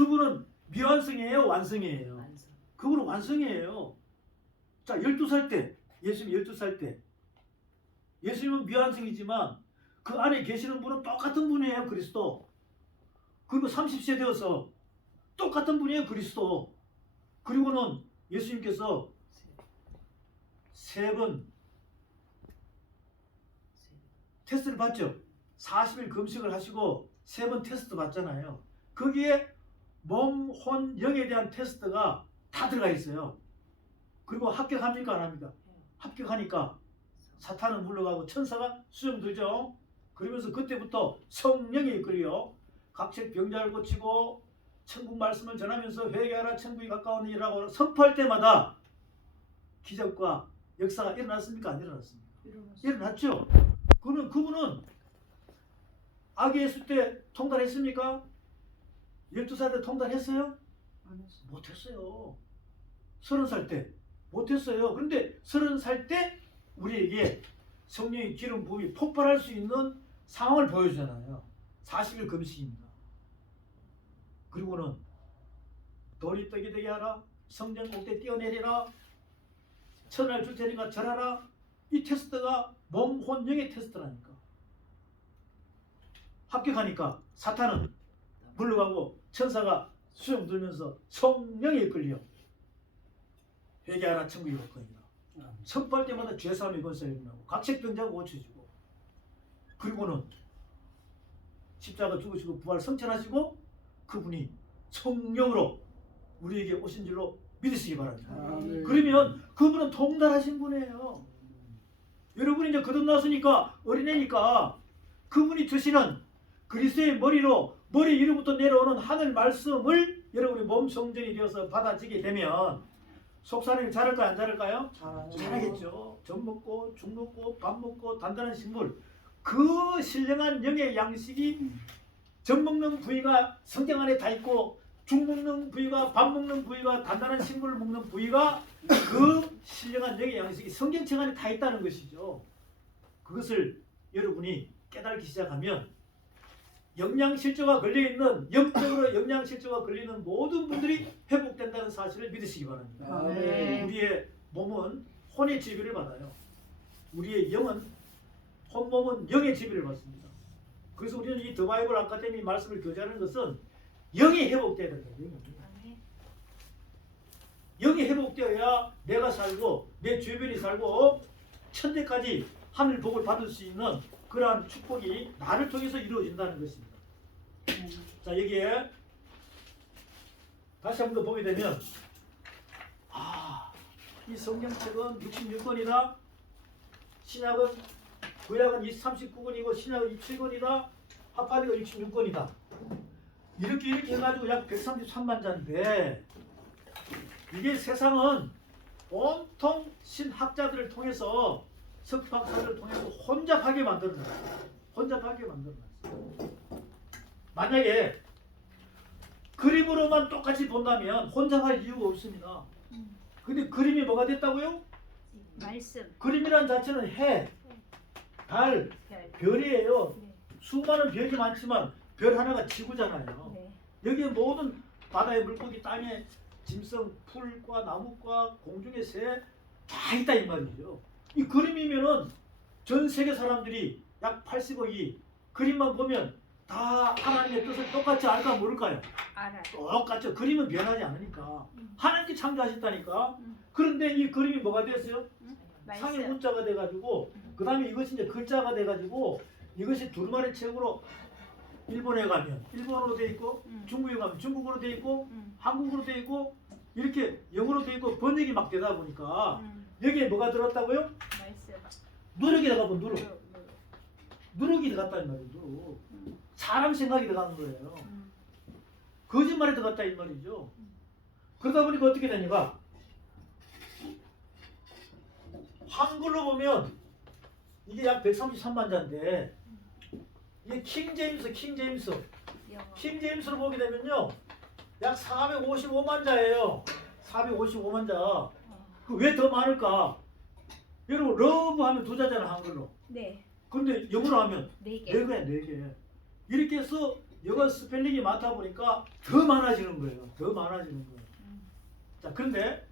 그분은 미완성이에요, 완성이에요? 완성. 그분은 완성이에요. 자, 12살 때, 예수님 12살 때, 예수님은 미완성이지만 그 안에 계시는 분은 똑같은 분이에요, 그리스도. 그리고 30세 되어서 똑같은 분이에요, 그리스도. 그리고는 예수님께서 세 번 테스트를 받죠. 40일 금식을 하시고 세 번 테스트 받잖아요. 거기에 몸, 혼, 영에 대한 테스트가 다 들어가 있어요. 그리고 합격합니까, 안 합니까? 합격하니까 사탄은 물러가고 천사가 수정되죠. 그러면서 그때부터 성령이 이끌려 각색 병자를 고치고 천국 말씀을 전하면서 회개하라 천국이 가까우니라고 선포할 때마다 기적과 역사가 일어났습니까, 안 일어났습니까? 일어났죠. 그분은 아기 예수 때 통달했습니까? 12살 때 통달했어요? 못했어요. 30살 때 못했어요. 그런데 30살 때 우리에게 성령의 기름 부음이 폭발할 수 있는 상황을 보여주잖아요. 40일 금식입니다. 그리고는 돌이 떡이 되게 하라, 성전 꼭대 뛰어내리라, 천을 줄 테니까 절하라. 이 테스트가 몸, 혼, 영의 테스트라니까. 합격하니까 사탄은 물러가고 천사가 수영 들면서 성령에 이끌려 회개하라 천국이 가까이다. 선포할 때마다 죄사함이 건설이 일어나고 각색병자가 고쳐지고, 그리고는 십자가 죽으시고 부활 성천하시고 그분이 성령으로 우리에게 오신 줄로 믿으시기 바랍니다. 그러면 그분은 통달하신 분이에요. 여러분이 이제 거듭났으니까 어린애니까 그분이 주시는 그리스도의 머리로 머리 위로부터 내려오는 하늘 말씀을 여러분이 몸 성전이 되어서 받아지게 되면 속사람이 자랄까요, 안 자랄까요? 잘하겠죠. 젖 먹고 죽 먹고 밥 먹고 단단한 식물, 그 신령한 영의 양식이 젖 먹는 부위가 성경 안에 다 있고 죽 먹는 부위가, 밥 먹는 부위가, 단단한 식물을 먹는 부위가, 그 신령한 영의 양식이 성경책 안에 다 있다는 것이죠. 그것을 여러분이 깨닫기 시작하면 영양실조가 걸려있는, 영적으로 영양실조가 걸리는 모든 분들이 회복된다는 사실을 믿으시기 바랍니다. 우리의 몸은 혼의 지배를 받아요. 우리의 영은, 혼몸은 영의 지배를 받습니다. 그래서 우리는 이 더 바이블 아카데미 말씀을 교제하는 것은 영이 회복되어야 된다. 영이 회복되어야 내가 살고 내 주변이 살고 천대까지 하늘 복을 받을 수 있는 그러한 축복이 나를 통해서 이루어진다는 것입니다. 자, 여기에 다시 한번 더 보게 되면 이 성경책은 66권이다. 신약은, 구약은 39권이고 신약은 27권이다. 합하니까 66권이다. 이렇게 해가지고 약 133만 자인데, 이게 세상은 온통 신학자들을 통해서, 석박사들을 통해서 혼잡하게 만들어놨어요. 혼잡하게 만들어놨어요. 만약에 그림으로만 똑같이 본다면 혼잡할 이유가 없습니다. 근데 그림이 뭐가 됐다고요? 말씀. 그림이란 자체는 해, 달, 별이에요. 수많은 별이 많지만 별 하나가 지구잖아요. 여기에 모든 바다의 물고기, 땅의 짐승, 풀과 나무과 공중의 새 다 있다 이 말이죠. 이 그림이면은 전 세계 사람들이 약 80억이 그림만 보면 다 하나님의 뜻을 똑같이 알까 모를까요? 알아요. 똑같죠. 그림은 변하지 않으니까. 하나님께 창조하셨다니까. 그런데 이 그림이 뭐가 됐어요? 상의 말씀. 문자가 돼가지고, 그 다음에 이것이 이제 글자가 돼가지고, 이것이 두루마리 책으로 일본에 가면 일본어로 돼 있고, 중국에 가면 중국어로 돼 있고, 한국어로 돼 있고, 이렇게 영어로 돼 있고 번역이 막 되다 보니까 여기에 뭐가 들었다고요? 말씀. 누룩이 들어가고 누룩이 들어갔다는 말이에요. 누룩. 사람 생각이 들어가는 거예요. 거짓말이 들어갔다 이 말이죠. 그러다 보니까 어떻게 되니까 한글로 보면 이게 약 133만 자인데, 이게 킹제임스 킹제임스로 보게 되면요 약 455만 자예요. 455만 자. 그 왜 더 많을까? 여러분 러브 하면 두 자잖아, 한글로. 네. 근데 영어로 하면 네 개. 네 개. 이렇게 해서 영어 스펠링이 많다 보니까 더 많아지는 거예요. 더 많아지는 거예요. 자, 그런데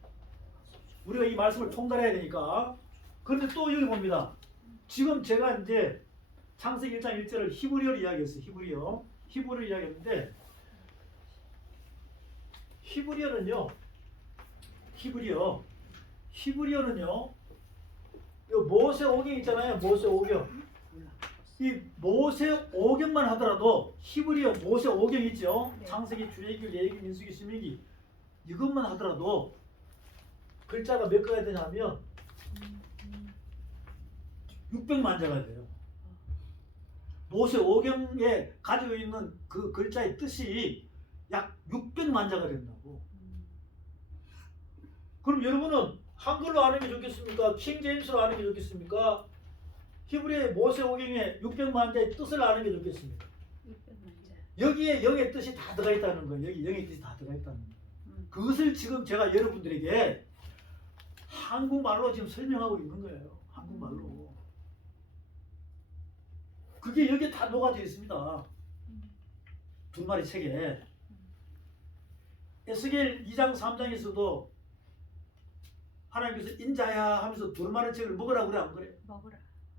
우리가 이 말씀을 통달해야 되니까, 그런데 또 여기 봅니다. 지금 제가 이제 창세기 1장 1절을 히브리어로 이야기했어요. 히브리어로 이야기했는데, 히브리어는요, 이 모세 오경 있잖아요. 모세 오경. 이 모세 오경만 하더라도 히브리어 모세 오경 있죠. 네. 창세기, 출애굽기, 레위기, 민수기, 신명기 이것만 하더라도 글자가 몇 개가 되냐면 600만 자가 돼요. 모세 오경에 가지고 있는 그 글자의 뜻이 약 600만 자가 된다고. 그럼 여러분은 한글로 아는 게 좋겠습니까? 킹제임스로 아는 게 좋겠습니까? 히브리의 모세 오경의 600만 자의 뜻을 아는 게 좋겠습니까? 600만 자. 여기에 영의 뜻이 다 들어가 있다는 거예요. 여기 영의 뜻이 다 들어가 있다는 거예요. 그것을 지금 제가 여러분들에게 한국말로 지금 설명하고 있는 거예요. 한국말로. 그게 여기에 다 녹아져 있습니다. 두루마리 책에. 에스겔 2장 3장에서도 하나님께서 인자야 하면서 두루마리 책을 먹으라 그래 안 그래? 먹으라.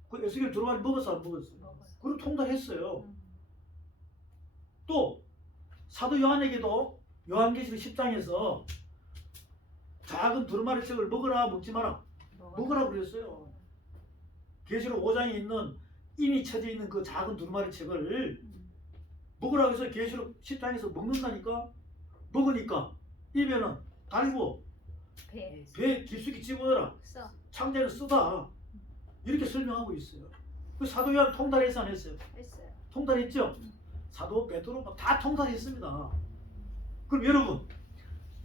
그 에스겔 두루마리 먹었어 안 먹었어? 먹어요. 그리고 통달했어요. 또 사도 요한에게도 요한계시록 10장에서 작은 두루마리 책을 먹으라 먹지 마라 먹으라 그랬어요. 계시록 5장에 있는 인이 쳐져 있는 그 작은 두루마리 책을 먹으라고 해서 계시록 10장에서 먹는다니까. 먹으니까 입에는 달고 배에 깊숙이 집어넣어라. 써. 창자를 쓰다. 이렇게 설명하고 있어요. 그 사도 요한 통달했어 안 했어요? 했어요. 통달했죠? 사도 베드로 막 다 통달했습니다. 그럼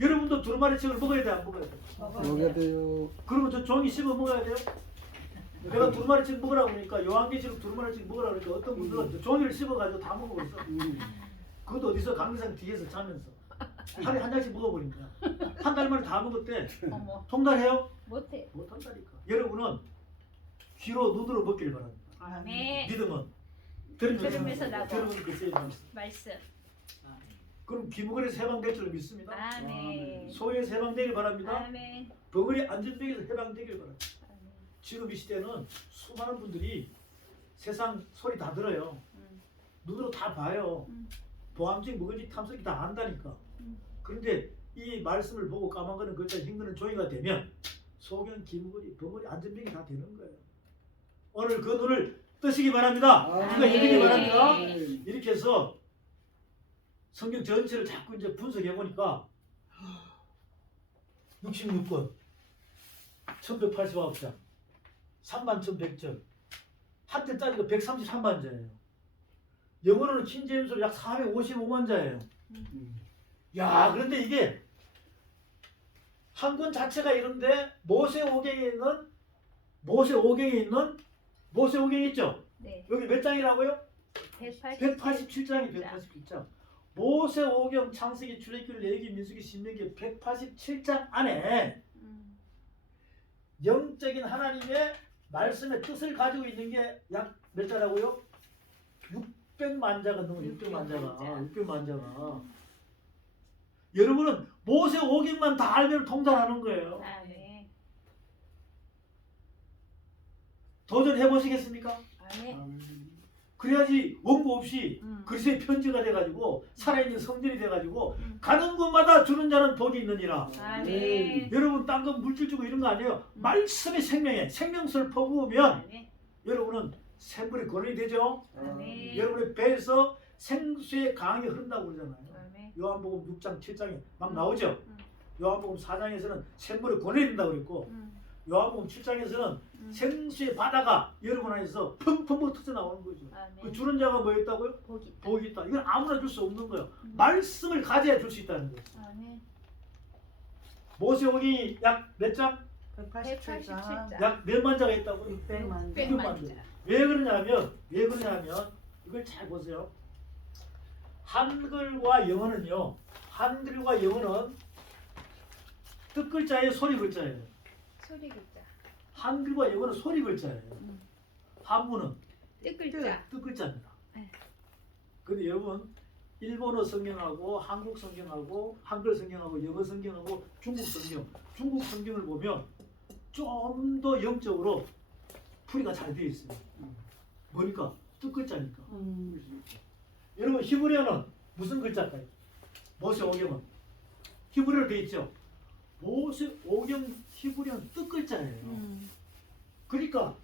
여러분도 두루마리 책을 먹어야 돼 안 먹어야 돼? 먹어야 돼요. 그러면 저 종이 씹어 먹어야 돼요? 내가 두루마리 책 먹으라고 그러니까 요한계시록 두루마리 책 먹으라고 그러니까 어떤 분들은 저 종이를 씹어가지고 다 먹고 있어. 그것도 어디서 강의상 뒤에서 자면서 하루에 한 장씩 먹어버린다. 한 달 만에 다 먹었대. 어머. 통달해요? 못해. 못한다니까. 여러분은 귀로 눈으로 먹길 바랍니다. 아멘. 믿음은 들으면서 나도. 들으면 글쎄 말씀. 말씀. 그럼 귀머거리에서 해방될 줄 믿습니다. 아멘. 소에서 해방되길 바랍니다. 아멘. 벙어리 안전병에서 해방되길 바랍니다. 아멘. 지금 이 시대는 수많은 분들이 세상 소리 다 들어요. 눈으로 다 봐요. 보암직 뭐든지 탐색이 다 안다니까. 그런데 이 말씀을 보고 까먹는 글자 흰거는 종이가 되면 소견, 귀머거리, 벙어리 안전병이 다 되는 거예요. 오늘 그 눈을 뜨시기 바랍니다. 우리가 이르기 바랍니다. 이렇게 해서 성경 전체를 자꾸 이제 분석해 보니까 66권 1189장 31,100절 한 절짜리가 133만 자예요. 영어로는 킹제임스로 약 455만 자예요. 야, 그런데 이게 한 권 자체가 이런데 모세 오경에 있죠? 네. 여기 몇 장이라고요? 187장. 187장. 모세 오경, 창세기, 출애굽기, 레위기, 민수기, 신명기 187장 안에 영적인 하나님의 말씀의 뜻을 가지고 있는 게 약 몇 자라고요? 600만 자가 넘어. 600만 자가. 600만 자가. 여러분은 모세 오경만 다 알면 통달하는 거예요. 아멘. 도전해 보시겠습니까? 아멘. 그래야지 원고 없이 그리스도의 편지가 돼가지고 살아있는 성전이 돼가지고 가는 곳마다 주는 자는 복이 있느니라. 아멘. 여러분 딴 건 물질 주고 이런 거 아니에요. 말씀의 생명에 생명수를 퍼부으면 아멘. 여러분은 생물의 권원이 되죠. 아멘. 여러분의 배에서 생수의 강이 흐른다고 그러잖아요. 아멘. 요한복음 6장 7장에 막 나오죠. 요한복음 4장에서는 생물의 권원이 된다고 그랬고 요한복음 7장에서는 생수의 바다가 여러분 안에서 펑펑 터져 나오는 거죠. 아멘. 그 주는 자가 뭐 있다고요? 복이 있다. 복이 있다. 이건 아무나 줄 수 없는 거예요. 말씀을 가져야 줄 수 있다는 거예요. 아멘. 모세오경이 약 몇 장? 187장. 약 몇만 자가 있다고? 600만. 100만 자. 왜 그러냐면 이걸 잘 보세요. 한글과 영어는요. 한글과 영어는 뜻글자예요, 소리 글자예요. 소리 글자. 한글과 영어는 소리 글자예요. 한문은 뜻 글자. 뜻글자입니다. 네. 근데 여러분 일본어 성경하고 한국 성경하고 한글 성경하고 영어 성경하고 중국 성경을 보면 좀 더 영적으로 풀이가 잘 되어 있어요. 뭐니까? 뜻글자니까. 여러분 히브리어는 무슨 글자일까요? 모세오경은 히브리어로 되어 있죠. 모세오경 히브리어는 뜻글자예요. 그러니까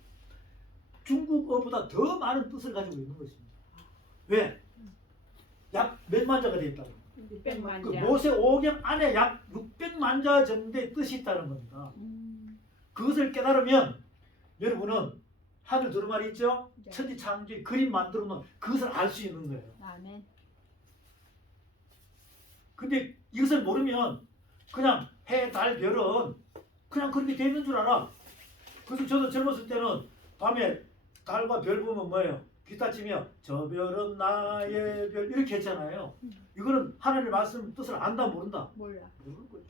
중국어보다 더 많은 뜻을 가지고 있는 것입니다. 왜? 약 몇만 자가 되어 있다고. 600만 그 자. 모세오경 안에 약 600만 자 정도의 뜻이 있다는 겁니다. 그것을 깨달으면 여러분은 하늘 두루마리 있죠? 네. 천지 창조의 그림 만들어 놓은 그것을 알 수 있는 거예요. 아멘. 근데 이것을 모르면 그냥 해, 달, 별은 그냥 그렇게 돼 있는 줄 알아. 그래서 저도 젊었을 때는 밤에 달과 별 보면 뭐예요? 귀따치며 저 별은 나의 별 이렇게 했잖아요. 이거는 하나님의 말씀 뜻을 안다 모른다? 몰라. 모르는 거죠.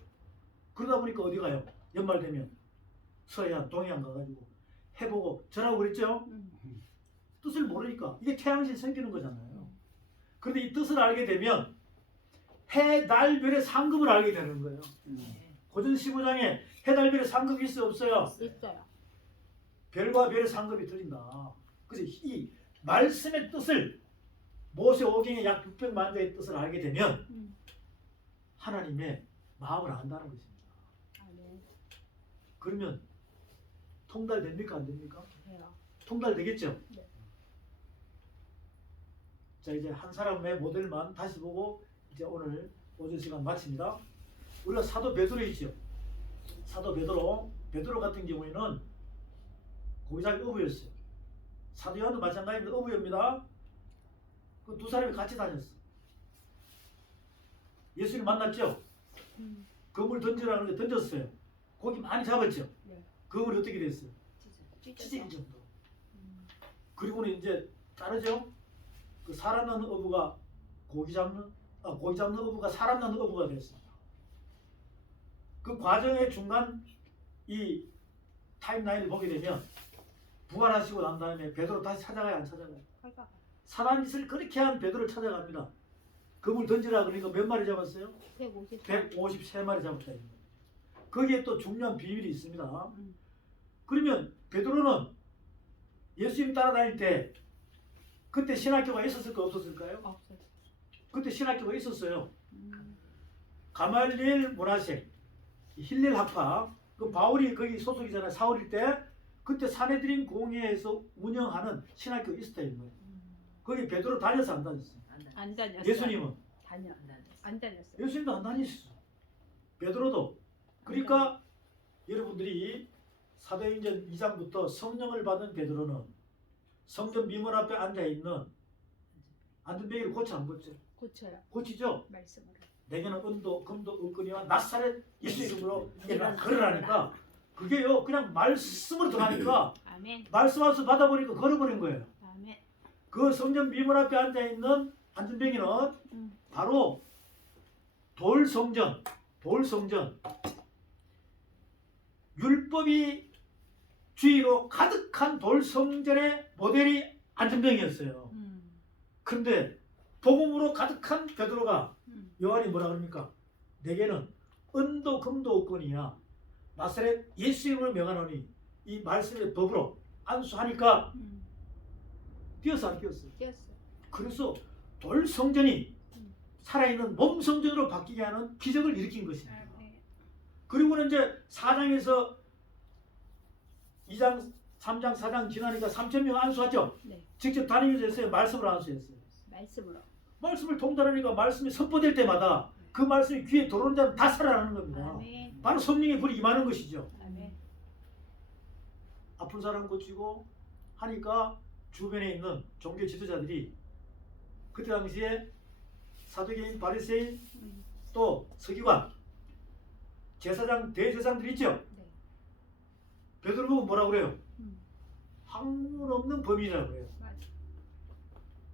그러다 보니까 어디 가요? 연말 되면 서해안, 동해안 가가지고 해보고 전하고 그랬죠? 뜻을 모르니까 이게 태양신 생기는 거잖아요. 그런데 이 뜻을 알게 되면 해, 달, 별의 상급을 알게 되는 거예요. 고전 15장에 해, 달, 별의 상급이 있어요? 없어요? 있어요. 별과 별의 상급이 틀린다. 그래서 이 말씀의 뜻을 모세오경의 약 600만 자의 뜻을 알게 되면 하나님의 마음을 안다는 것입니다. 아멘. 그러면 통달됩니까? 안 됩니까? 해요. 통달되겠죠? 네. 자, 이제 한 사람의 모델만 다시 보고 이제 오늘 오전 시간 마칩니다. 우리가 사도 베드로 있죠. 사도 베드로 같은 경우에는 고기잡이 어부였어요. 사도 요한도 마찬가지입니다. 어부입니다. 그 두 사람이 같이 다녔어. 예수님 만났죠. 그물 던지라는 게 던졌어요. 고기 많이 잡았죠. 네. 그물이 어떻게 됐어요? 찢어질 정도. 그리고는 이제 따르죠. 그 사람 낳는 어부가 고기 잡는 어부가 사람 낳는 어부가 됐습니다. 그 과정의 중간 이 타임라인을 보게 되면 부활하시고 난 다음에 베드로 다시 찾아가요, 안 찾아가요? 사단 짓을 그렇게 한 베드로를 찾아갑니다. 그물 던지라 그러니까 몇 마리 잡았어요? 153마리 잡았다. 거기에 또 중요한 비밀이 있습니다. 그러면 베드로는 예수님 따라다닐 때 그때 신학교가 있었을까 없었을까요? 없어요. 그때 신학교가 있었어요. 가말리엘 문화생, 힐렐 학파, 그 바울이 거기 소속이잖아요. 사울일 때 그때 사내들인 공회에서 운영하는 신학교가 있었다는 거예요. 거기 베드로 다녀서 안 다녔어요. 안 다녔어요. 예수님은 안 다녔어요. 예수님도 안 다니셨어요. 베드로도. 그러니까 여러분들이 사도행전 2장부터 성령을 받은 베드로는 성전 미문 앞에 앉아있는 안전뱅이를 고쳐 안 고쳐? 고쳐요. 고치죠? 말씀으로. 내게는 은도 금도 없거니와 나사렛 예수 이름으로 일어나 걸으라니까 그게요 그냥 말씀으로 들어가니까 아멘. 말씀 한수 받아보니까 걸어버린 거예요. 아멘. 그 성전 미문 앞에 앉아있는 안전뱅이는 바로 돌성전 율법이 주의로 가득한 돌성전의 모델이 안전병이었어요. 그런데 복음으로 가득한 베드로가 요한이 뭐라 그럽니까? 내게는 은도 금도 없거니와 나사렛 예수 이름으로 명하노니 이 말씀의 법으로 안수하니까 뛰었어 안 뛰었어요? 뛰었어요. 그래서 돌성전이 살아있는 몸성전으로 바뀌게 하는 기적을 일으킨 것입니다. 아멘. 그리고는 이제 4장에서 2장, 3장, 4장 지나니까 3,000명 안수하죠. 네. 직접 직접 다니면서 했어요. 말씀으로 안수했어요. 말씀으로. 말씀을 통달하니까 말씀이 선포될 때마다 그 말씀이 귀에 들어오는 자는 다 살아나는 겁니다. 아멘. 바로 성령의 불이 임하는 것이죠. 아멘. 아픈 사람 고치고 하니까 주변에 있는 종교 지도자들이 그때 당시에 사두개인, 바리새인, 또 서기관, 제사장, 대제사장들 있죠. 네. 베드로 보고 뭐라 그래요? 학문 없는 범인이라고 그래요. 맞아.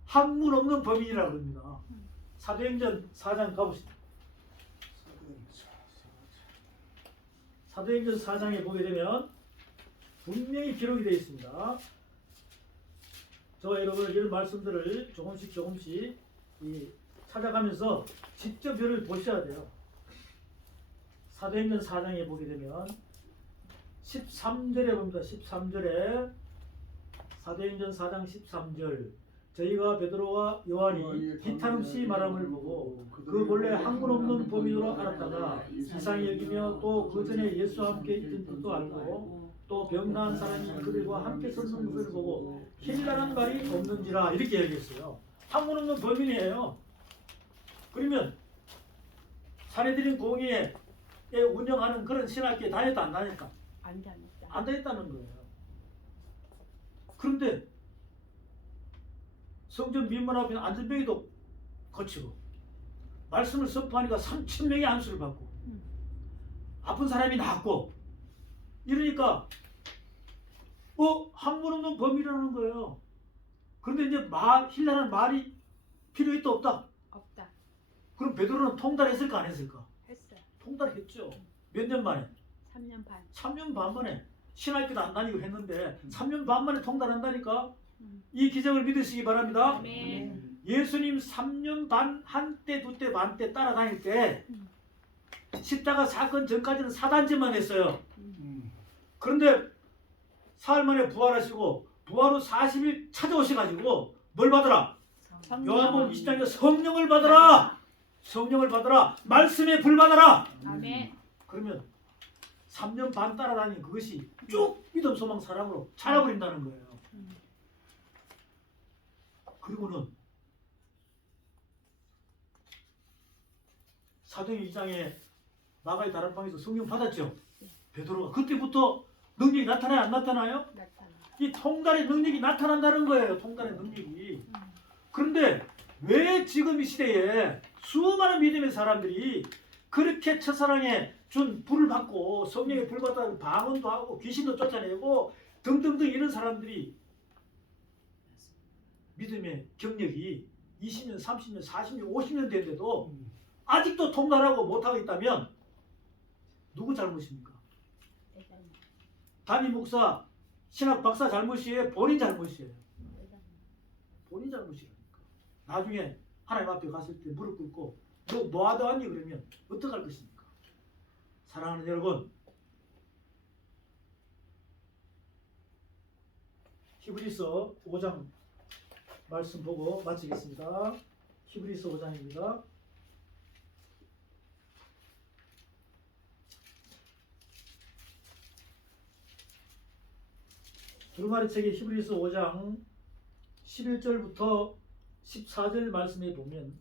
학문 없는 범인이라고 그럽니다. 사도행전 4장 가보시죠. 사도행전 4장에 보게 되면 분명히 기록이 되어 있습니다. 저와 여러분 이런 말씀들을 조금씩 찾아가면서 직접 저를 보셔야 돼요. 사도행전 4장에 보게 되면 13절에 봅니다. 13절에 사도행전 4장 13절 저희가 베드로와 요한이 기탄없이 말함을 보고 그 본래 한군 없는 범인으로 알았다가 이상히 여기며 또 그 전에 예수와 함께 있던 것도 알고 또 병나은 사람이 그들과 함께 섰는 것을 보고 힐라는 말이 없는지라 이렇게 얘기했어요. 한군 없는 범인이에요. 그러면 사내들인 공의에 운영하는 그런 신학교에 다녔다 안 다녔다? 안 다녔다. 안 다녔다는 거예요. 그런데 성전 민문 앞에 안전병이도 거치고 말씀을 선포하니까 3,000명이 안수를 받고 아픈 사람이 낫고 이러니까 한문 없는 범위라는 거예요. 그런데 이제 힐라는 말이 필요했다 없다? 없다. 그럼 베드로는 통달했을까 안 했을까? 했어. 통달했죠. 몇 년 만에? 3년 반. 3년 반 만에 신학교도 안 다니고 했는데 3년 반 만에 통달한다니까 음. 이 기적을 믿으시기 바랍니다. 아멘. 예수님 3년 반 한때 두 때 반 때 따라다닐 때 십자가 사건 전까지는 사단짓만 했어요. 그런데 사흘 만에 부활하시고 부활 후 40일 찾아오셔가지고 뭘 받으라? 요한복음 20장에 성령을 받으라. 성령을 받으라. 말씀에 불 받으라. 아멘. 그러면 3년 반 따라다닌 그것이 쭉 믿음 소망 사랑으로 자라버린다는 거예요. 그리고는 사도행 2장에 마가의 다락방에서 성령 받았죠. 베드로가 그때부터 능력이 나타나요 안 나타나요? 나타나. 이 통달의 능력이 나타난다는 거예요. 통달의 능력이. 그런데 왜 지금 이 시대에 수많은 믿음의 사람들이 그렇게 첫사랑에 준 불을 받고 성령의 불 받다가 방언도 하고 귀신도 쫓아내고 등등등 이런 사람들이 믿음의 경력이 20년, 30년, 40년, 50년 됐는데도 아직도 통달하고 못하고 있다면 누구 잘못입니까? 담임 목사, 신학 박사 잘못이에요? 본인 잘못이에요? 본인 잘못이라니까. 나중에 하나님 앞에 갔을 때 무릎 꿇고 너 뭐하다 왔니? 그러면 어떡할 것입니까? 사랑하는 여러분, 히브리서 5장 말씀 보고 마치겠습니다. 히브리서 5장입니다. 두루마리 책의 히브리서 5장 11절부터 14절 말씀에 보면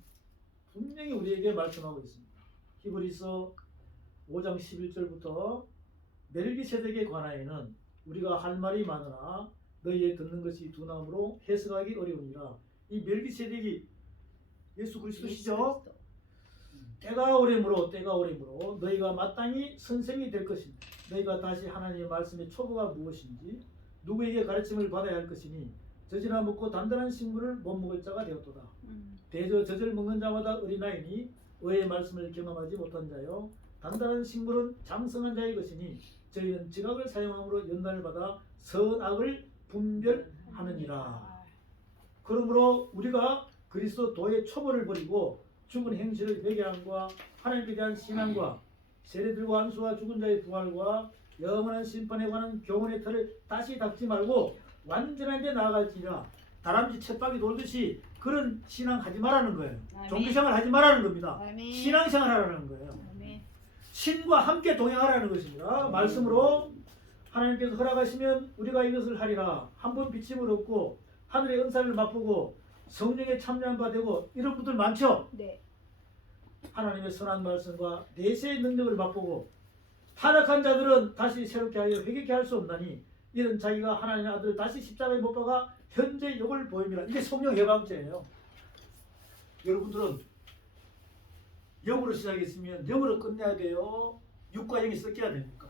분명히 우리에게 말씀하고 있습니다. 히브리서 5장 11절부터 멜기세덱에 관하여는 우리가 할 말이 많으나 너희의 듣는 것이 둔함으로 해석하기 어려우니라. 이 멜기세덱이 예수 그리스도시죠. 때가 오래므로 너희가 마땅히 선생이 될 것입니다. 너희가 다시 하나님의 말씀의 초보가 무엇인지 누구에게 가르침을 받아야 할 것이니 젖이나 먹고 단단한 식물을 못 먹을 자가 되었도다. 대저 젖을 먹는 자마다 어린아이니 의의 말씀을 경험하지 못한 자요 단단한 식물은 장성한 자의 것이니 저희는 지각을 사용함으로 연단을 받아 선악을 분별하느니라. 그러므로 우리가 그리스도 도의 초보를 버리고 죽은 행실을 회개함과 하나님께 대한 신앙과 세례들과 안수와 죽은 자의 부활과 영원한 심판에 관한 교훈의 틀을 다시 닦지 말고 완전한 데 나아갈지라. 다람쥐 쳇바퀴 돌듯이 그런 신앙 하지 말라는 거예요. 종교생활 하지 말라는 겁니다. 아멘. 신앙생활 하라는 거예요. 아멘. 신과 함께 동행하라는 것입니다. 말씀으로 하나님께서 허락하시면 우리가 이것을 하리라. 한번 비침을 얻고 하늘의 은사를 맛보고 성령에 참여한 바 되고 이런 분들 많죠? 네. 하나님의 선한 말씀과 내세의 능력을 맛보고 타락한 자들은 다시 새롭게 하여 회개케 할 수 없나니 이런 자기가 하나님의 아들을 다시 십자가에 못 박아 현재 욕을 보임이라. 이게 성령 해방죄예요. 여러분들은 영으로 시작했으면 영으로 끝내야 돼요? 육과 영이 섞여야 됩니까?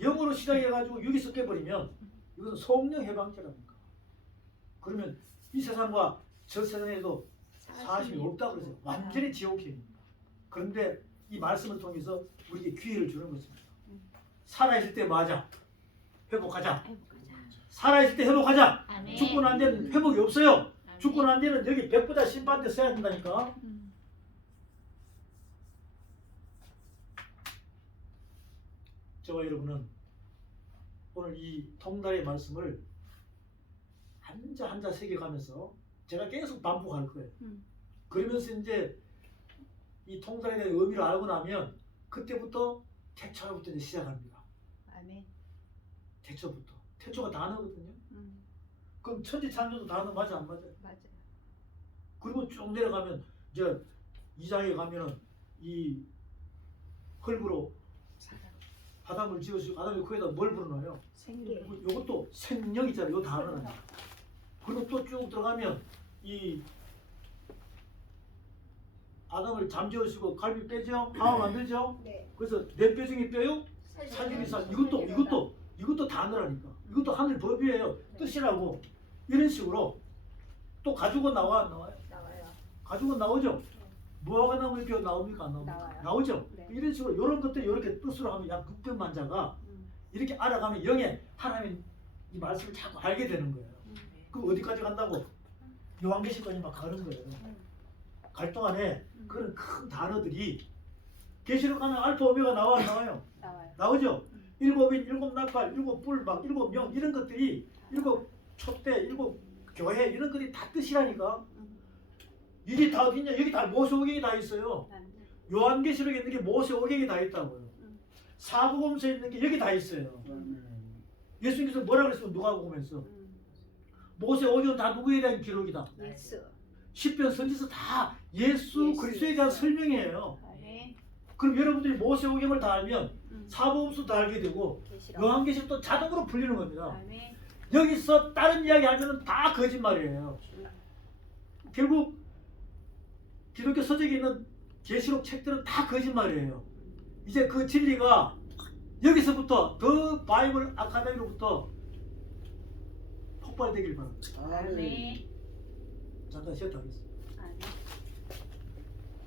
영으로 시작해가지고 육이 섞여버리면 이건 성령 해방죄랍니까? 그러면 이 세상과 저 세상에도 사심이 없다 그러세요. 완전히 지옥행입니다. 그런데 이 말씀을 통해서 우리에게 기회를 주는 것입니다. 살아있을 때 뭐 하자? 회복하자. 살아있을 때 회복하자. 아멘. 죽고 난 데는 회복이 없어요. 죽고 난 뒤에는 여기 백보자 심판대 써야 된다니까. 저와 여러분은 오늘 이 통달의 말씀을 한자 한자 새겨가면서 제가 계속 반복할 거예요. 그러면서 이제 이 통달에 대한 의미를 알고 나면 그때부터 태초부터 이제 시작합니다. 아멘. 태초부터. 태초가 단어거든요. 그럼 천지창조도 단어 맞아 안 맞아요? 맞아요. 그리고 쭉 내려가면 이제 2장에 가면은 이 흙으로 아담을 지어주고 아담이 코에다 뭘 불어넣어요? 생계. 요것도 생명 있잖아요. 요 단어는. 그리고 또 쭉 들어가면 이 아담을 잠재우시고 갈비 빼죠? 하와 만들죠? 네. 그래서 내 뼈 중에 뼈요? 살림이 살. 이것도 단어라니까. 이것도 하늘 법이에요. 뜻이라고. 이런 식으로 또 가죽은 나와 안 나와요? 나와요. 가죽은 나오죠? 뭐가 나오면 이렇게 나옵니까? 안 나옵니까? 나와요. 나오죠? 네. 이런 식으로 이런 것들 이렇게 뜻으로 하면 약 600만 자가 이렇게 알아가면 영에 하나님 이 말씀을 자꾸 알게 되는 거예요. 그럼 어디까지 간다고? 요한계시까지 막 가는 거예요. 갈 동안에 그런 큰 단어들이 계시록 하면 알파 오메가 나와 안 나와요? 나와요. 나오죠? 일곱인, 일곱 나팔, 일곱 뿔, 막 일곱 명 이런 것들이 일곱 촛대, 일곱 교회 이런 것들이 다 뜻이라니까. 이게 다 어디 있냐? 여기 다 모세오경이 다 있어요. 요한계시록에 있는 게 모세오경이 다 있다고요. 사복음서에 있는 게 여기 다 있어요. 예수님께서 뭐라 그랬어요? 누가복음에서 모세오경은 다 누구에 대한 기록이다. 예수. 시편 선지서 다 예수 그리스도에 대한 설명이에요. 아멘. 그럼 여러분들이 모세오경을 다 알면 사복음서 다 알게 되고 계시록. 요한계시록도 자동으로 풀리는 겁니다. 아멘. 여기서 다른 이야기 하면 다 거짓말이에요. 결국 기독교 서적에 있는 계시록 책들은 다 거짓말이에요. 이제 그 진리가 여기서부터 더 바이블 아카데미로부터 폭발되길 바랍니다. 아멘. 잠깐 쉬었다 하겠습니다.